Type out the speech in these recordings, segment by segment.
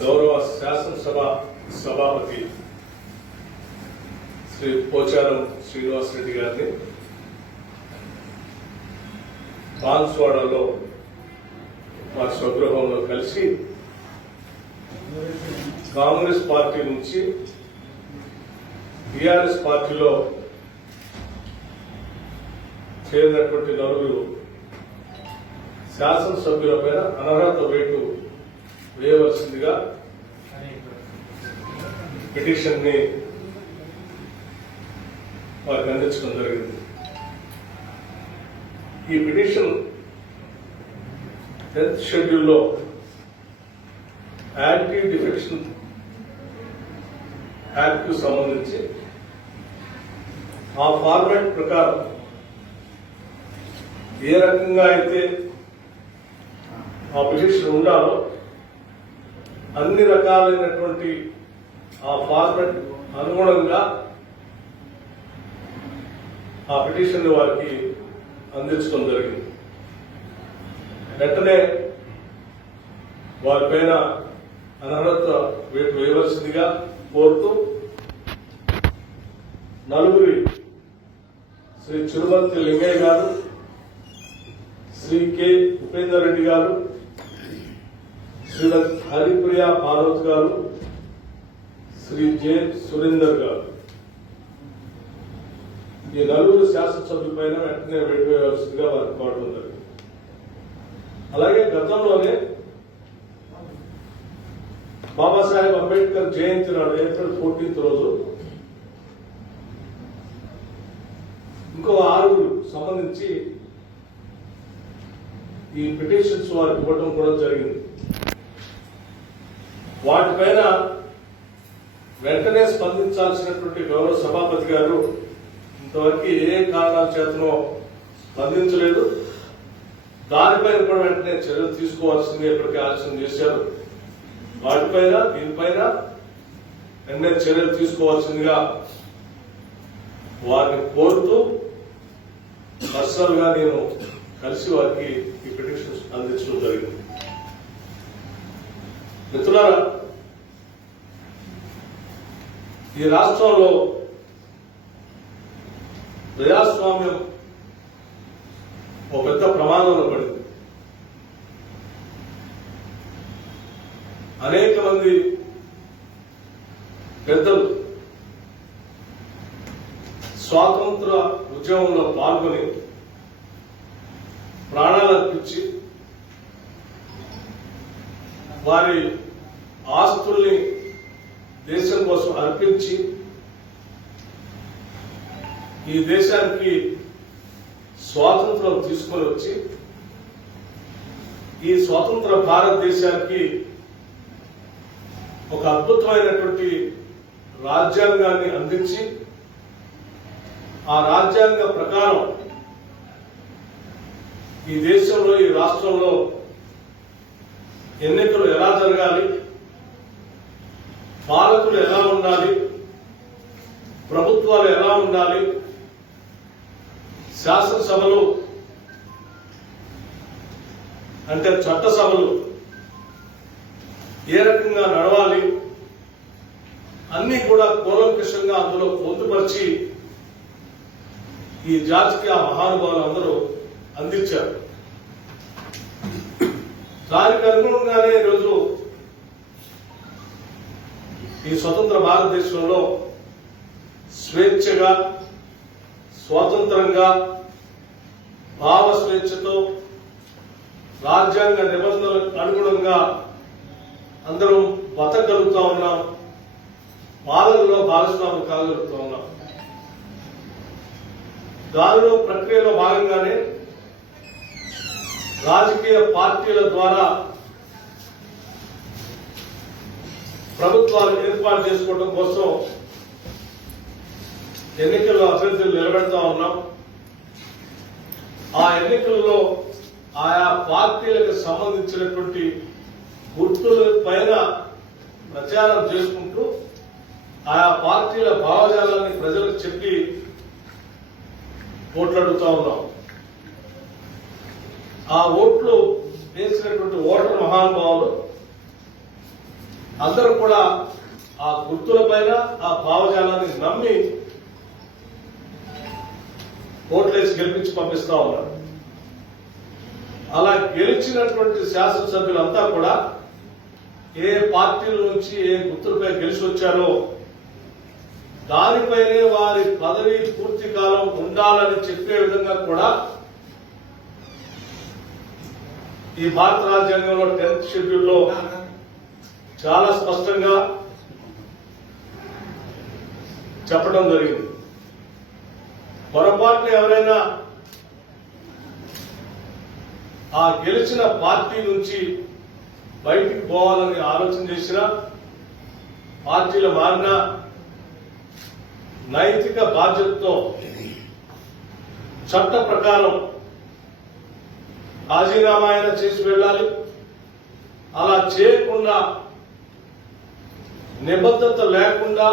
గౌరవ శాసనసభ సభాపతి శ్రీ పోచారం శ్రీనివాసరెడ్డి గారిని బాన్స్వాడలో మా స్వగృహంలో కలిసి కాంగ్రెస్ పార్టీ నుంచి టీఆర్ఎస్ పార్టీలో చేరినటువంటి నలుగురు శాసనసభ్యులపై అనర్హత వేటు వేయవలసిందిగా పిటిషన్ ని వారికి అందించడం జరిగింది. ఈ పిటిషన్ 10th షెడ్యూల్లో యాంటీ డిఫెక్షన్ యాక్ట్ కు సంబంధించి ఆ ఫార్మాట్ ప్రకారం ఏ రకంగా అయితే ఆ పిటిషన్ ఉండాలో అన్ని రకాలైనటువంటి ఆ ఫార్మాట్ అనుగుణంగా ఆ పిటిషన్ వారికి అందించడం జరిగింది. వెంటనే వారిపైన అనర్హత వేటు వేయవలసిందిగా కోరుతూ నలుగురి శ్రీ చిరుమర్తి లింగయ్య గారు, శ్రీ కె ఉపేందర్ రెడ్డి గారు, శ్రీమతి హరిప్రియ పార్వత్ గారు, శ్రీ జె సురేందర్ గారు ఈ నలుగురు శాసనసభ్యులపైన వెంటనే వేటు వేయవలసిందిగా వారికి కోరడం జరిగింది. అలాగే గతంలోనే బాబాసాహెబ్ అంబేద్కర్ జయంతి నాడు ఏప్రిల్ 14th రోజు ఇంకో 6 సంబంధించి ఈ పిటిషన్స్ వారికి ఇవ్వడం కూడా జరిగింది. వాటిపైన వెంటనే స్పందించాల్సినటువంటి గౌరవ సభాపతి గారు ఇంతవరకు ఏ కారణాల చేతనో స్పందించలేదు. దానిపైన కూడా వెంటనే చర్యలు తీసుకోవాల్సిందిగా ఇప్పటికే ఆలోచన చేశారు. వాటిపైన దీనిపైన వెంటనే చర్యలు తీసుకోవాల్సిందిగా వారిని కోరుతూ పర్సనల్ గా నేను కలిసి వారికి ఈ పిటిషన్స్ అందించడం జరిగింది. మిత్రులారా, ఈ రాష్ట్రంలో ప్రజాస్వామ్యం ఒక పెద్ద ప్రమాదంలో పడింది. అనేక మంది పెద్దలు స్వాతంత్ర ఉద్యమంలో పాల్గొని ప్రాణాలు అర్పించి వారి ఆస్తుల్ని దేశం కోసం అర్పించి ఈ దేశానికి స్వాతంత్రం తీసుకొని వచ్చి ఈ స్వతంత్ర భారతదేశానికి ఒక అద్భుతమైనటువంటి రాజ్యాంగాన్ని అందించి ఆ రాజ్యాంగ ప్రకారం ఈ దేశంలో ఈ రాష్ట్రంలో ఎన్నికలు ఎలా జరగాలి, పాలకులు ఎలా ఉండాలి, ప్రభుత్వాలు ఎలా ఉండాలి, శాసనసభలు అంటే చట్టసభలు ఏ రకంగా నడవాలి అన్ని కూడా కూలంకషంగా అందులో పొందుపరిచి ఈ జాతికి ఆ మహానుభావులు అందరూ అందించారు. దానికి అనుగుణంగానే ఈరోజు ఈ స్వతంత్ర భారతదేశంలో స్వేచ్ఛగా, స్వాతంత్రంగా, భావ స్వేచ్ఛతో రాజ్యాంగ నిబంధనలకు అనుగుణంగా అందరం బతకగలుగుతా ఉన్నాం. పాలనలో భాగస్వాములు కాగలుగుతా ఉన్నాం. దానిలో ప్రక్రియలో భాగంగానే రాజకీయ పార్టీల ద్వారా ప్రభుత్వాలు ఏర్పాటు చేసుకోవడం కోసం ఎన్నికల్లో అభ్యర్థులు నిలబెడతా ఉన్నాం. ఆ ఎన్నికల్లో ఆయా పార్టీలకు సంబంధించినటువంటి గుర్తుల పైన ప్రచారం చేసుకుంటూ ఆయా పార్టీల భావజాలాన్ని ప్రజలకు చెప్పి ఓట్లు అడుగుతా ఉన్నాం. ఆ ఓట్లు వేసినటువంటి ఓటర్ మహానుభావులు అందరూ కూడా ఆ గుర్తులపైన ఆ భావజాలాన్ని నమ్మి ఓట్లేసి గెలిపించి పంపిస్తా ఉన్నారు. అలా గెలిచినటువంటి శాసనసభ్యులంతా కూడా ఏ పార్టీల నుంచి ఏ గుర్తులపై గెలిచి వచ్చారో దానిపైనే వారి పదవి పూర్తి కాలం ఉండాలని చెప్పే విధంగా కూడా ఈ భారత రాజ్యాంగంలో 10th షెడ్యూల్లో చాలా స్పష్టంగా చెప్పడం జరిగింది. పొరపాటున ఎవరైనా ఆ గెలిచిన పార్టీ నుంచి బయటికి పోవాలని ఆలోచన చేసినా, పార్టీలు మారినా నైతిక బాధ్యతతో చట్ట ప్రకారం రాజీనామా అయినా చేసి వెళ్ళాలి. అలా చేయకుండా నిబద్ధత లేకుండా,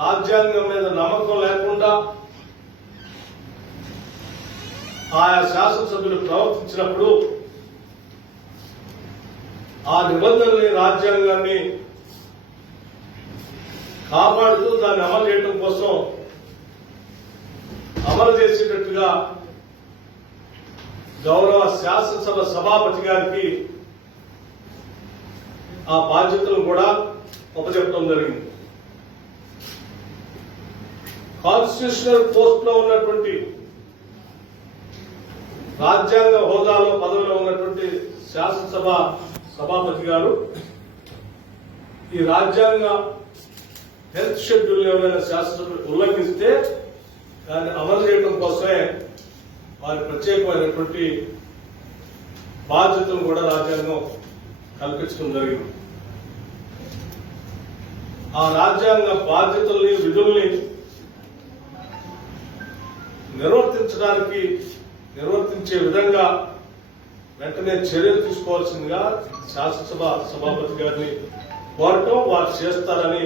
రాజ్యాంగం మీద నమ్మకం లేకుండా ఆయా శాసనసభ్యులు ప్రవర్తించినప్పుడు ఆ నిబంధనల్ని, రాజ్యాంగాన్ని కాపాడుతూ దాన్ని అమలు చేయడం కోసం అమలు చేసేటట్టుగా గౌరవ శాసనసభ సభాపతి గారికి ఆ బాధ్యతలు కూడా అప్పచెప్పడం జరిగింది. కాన్స్టిట్యూషనల్ పోస్ట్ లో ఉన్నటువంటి, రాజ్యాంగ హోదాలో పదవిలో ఉన్నటువంటి శాసనసభ సభాపతి గారు ఈ రాజ్యాంగ 10th షెడ్యూల్ ఎవరైనా శాసనసభ్యులు ఉల్లంఘిస్తే దాన్ని అమలు చేయడం కోసమే వారి ప్రత్యేకమైనటువంటి బాధ్యతలు కూడా రాజ్యాంగం కల్పించడం జరిగింది. ఆ రాజ్యాంగ బాధ్యతల్ని, విధుల్ని నిర్వర్తించే విధంగా వెంటనే చర్యలు తీసుకోవాల్సిందిగా శాసనసభ సభాపతి గారిని కోరటం వారు చేస్తారని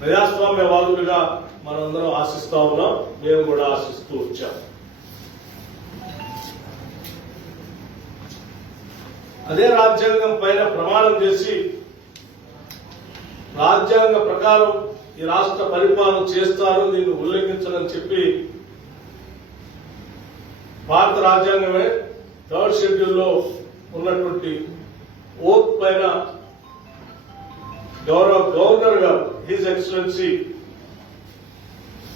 ప్రజాస్వామ్యవాదులుగా మనందరం ఆశిస్తా ఉన్నాం. మేము కూడా ఆశిస్తూ వచ్చాం. అదే రాజ్యాంగం పైన ప్రమాణం చేసి రాజ్యాంగ ప్రకారం ఈ రాష్ట్ర పరిపాలన చేస్తారు, దీన్ని ఉల్లంఘించనని చెప్పి భారత రాజ్యాంగమే 3rd షెడ్యూల్లో ఉన్నటువంటి ఓత్ పైన గౌరవ గవర్నర్ గారు, హిజ్ ఎక్సలెన్సీ,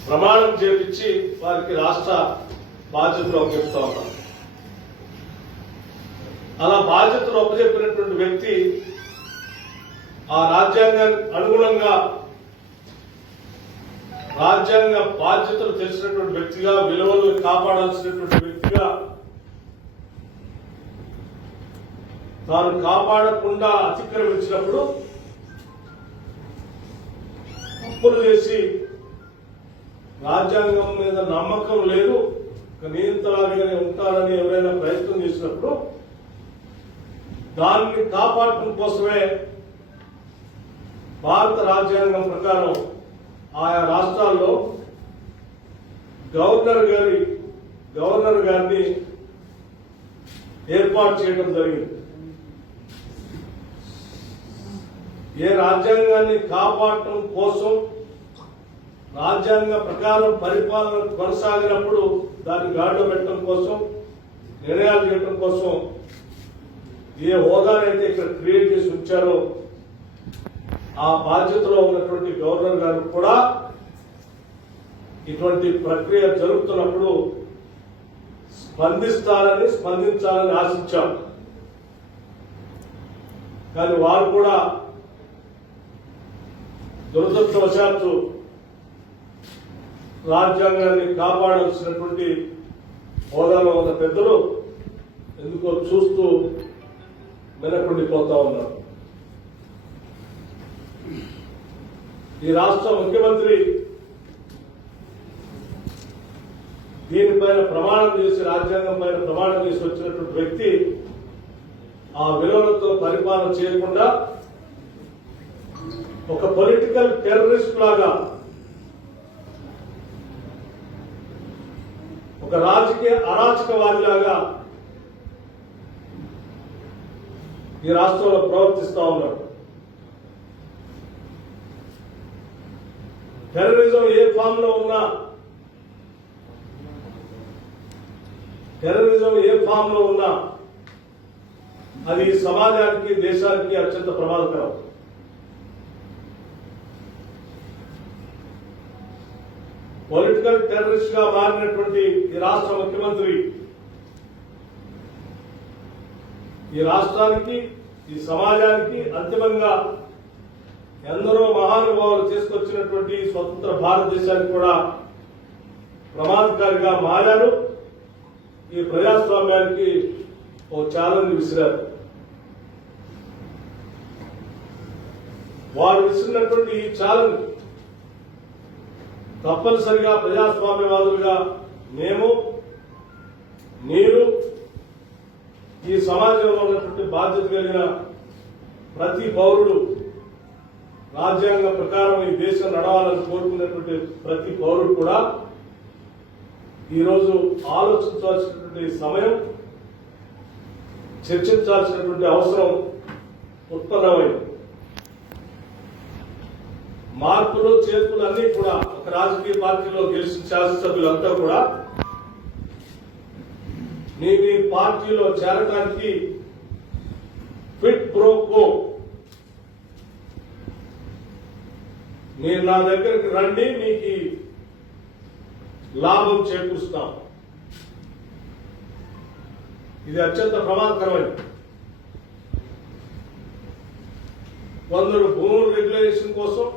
ప్రమాణం చేపించి వారికి రాష్ట్ర బాధ్యతలు అప్పచెప్తా ఉన్నారు. అలా బాధ్యతలు అప్పచెప్పినటువంటి వ్యక్తి ఆ రాజ్యాంగానికి అనుగుణంగా రాజ్యాంగ బాధ్యతలు తెలిసినటువంటి వ్యక్తిగా, విలువలను కాపాడాల్సినటువంటి వ్యక్తిగా తాను కాపాడకుండా అతిక్రమించినప్పుడు తప్పులు చేసి రాజ్యాంగం మీద నమ్మకం లేదు, నియంత్రణగానే ఉంటారని ఎవరైనా ప్రయత్నం చేసినప్పుడు దాన్ని కాపాడటం కోసమే భారత రాజ్యాంగం ప్రకారం ఆయా రాష్ట్రాల్లో గవర్నర్ గారిని ఏర్పాటు చేయడం జరిగింది. ఏ రాజ్యాంగాన్ని కాపాడటం కోసం, రాజ్యాంగ ప్రకారం పరిపాలన కొనసాగినప్పుడు దాన్ని గాడిలో పెట్టడం కోసం, నిర్ణయాలు చేయడం కోసం ఏ హోదానైతే ఇక్కడ క్రియేట్ చేసి ఉంచారో ఆ బాధ్యతలో ఉన్నటువంటి గవర్నర్ గారు కూడా ఇటువంటి ప్రక్రియ జరుగుతున్నప్పుడు స్పందించాలని ఆశించాం. కానీ వారు కూడా దురదృష్టవశాత్తు రాజ్యాంగాన్ని కాపాడాల్సినటువంటి హోదాలో ఉన్న పెద్దలు ఎందుకో చూస్తూ వెనకుండిపోతా ఉన్నారు. ఈ రాష్ట్ర ముఖ్యమంత్రి దీనిపైన ప్రమాణం చేసి, రాజ్యాంగం పైన ప్రమాణం చేసి వచ్చినటువంటి వ్యక్తి ఆ విలువలతో పరిపాలన చేయకుండా ఒక పొలిటికల్ టెర్రరిస్ట్ లాగా, ఒక రాజకీయ అరాచకవాదిలాగా ఈ రాష్ట్రంలో ప్రవర్తిస్తా ఉన్నారు. టెర్రరిజం ఏ ఫామ్ లో ఉన్నా అది సమాజానికి దేశానికి అత్యంత ప్రమాదకరం. పొలిటికల్ టెర్రరిస్ట్ గా మారినటువంటి ఈ రాష్ట్ర ముఖ్యమంత్రి ఈ రాష్ట్రానికి ఈ సమాజానికి అంతిమంగా ఎందరో మహానుభావులు చేసుకొచ్చినటువంటి స్వతంత్ర భారతదేశానికి కూడా ప్రమాదకారిగా మారారు. ఈ ప్రజాస్వామ్యానికి ఓ ఛాలెంజ్ విసిరారు. వారు విసిరినటువంటి ఈ ఛాలెంజ్ తప్పనిసరిగా ప్రజాస్వామ్యవాదులుగా మీరు ఈ సమాజంలో ఉన్నటువంటి బాధ్యత కలిగిన ప్రతి పౌరుడు, రాజ్యాంగ ప్రకారం ఈ దేశం నడవాలని కోరుకున్నటువంటి ప్రతి పౌరుడు కూడా ఈరోజు ఆలోచించాల్సినటువంటి సమయం, చర్చించాల్సినటువంటి అవసరం ఉత్పన్నమైంది. మార్పులు చేర్పులు అన్ని కూడా ఒక రాజకీయ పార్టీలో గెలిచిన శాసనసభ్యులంతా కూడా మీ పార్టీలో చేరడానికి ఫిట్ ప్రో కో, మీరు నా దగ్గరికి రండి, మీకు లాభం చేకూరుస్తాం. ఇది అత్యంత ప్రమాదకరమైనది. కొందరు భూముల రెగ్యులేషన్ కోసం,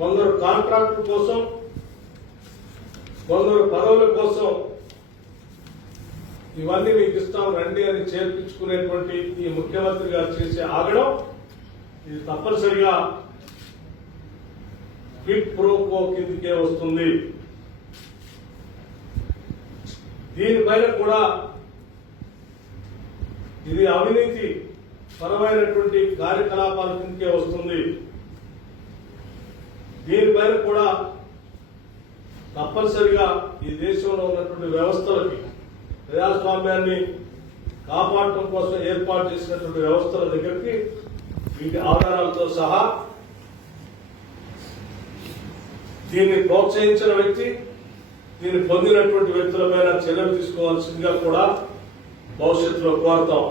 కొందరు కాంట్రాక్టు కోసం, కొందరు పదవుల కోసం ఇవన్నీ మీకు ఇస్తాం రండి అని చేర్పించుకునేటువంటి ఈ ముఖ్యమంత్రి గారు చేసే ఆగడం ఇది తప్పనిసరిగా క్విడ్ ప్రో కో కిందకే వస్తుంది. దీనిపైన కూడా ఇది అవినీతి పరమైనటువంటి కార్యకలాపాల కిందకే వస్తుంది. దీనిపైన కూడా తప్పనిసరిగా ఈ దేశంలో ఉన్నటువంటి వ్యవస్థలకి, ప్రజాస్వామ్యాన్ని కాపాడటం కోసం ఏర్పాటు చేసినటువంటి వ్యవస్థల దగ్గరికి వీటి ఆధారాలతో సహా దీన్ని ప్రోత్సహించిన వ్యక్తి, దీన్ని పొందినటువంటి వ్యక్తులపైన చర్యలు తీసుకోవాల్సిందిగా కూడా భవిష్యత్తులో కోరుతాం.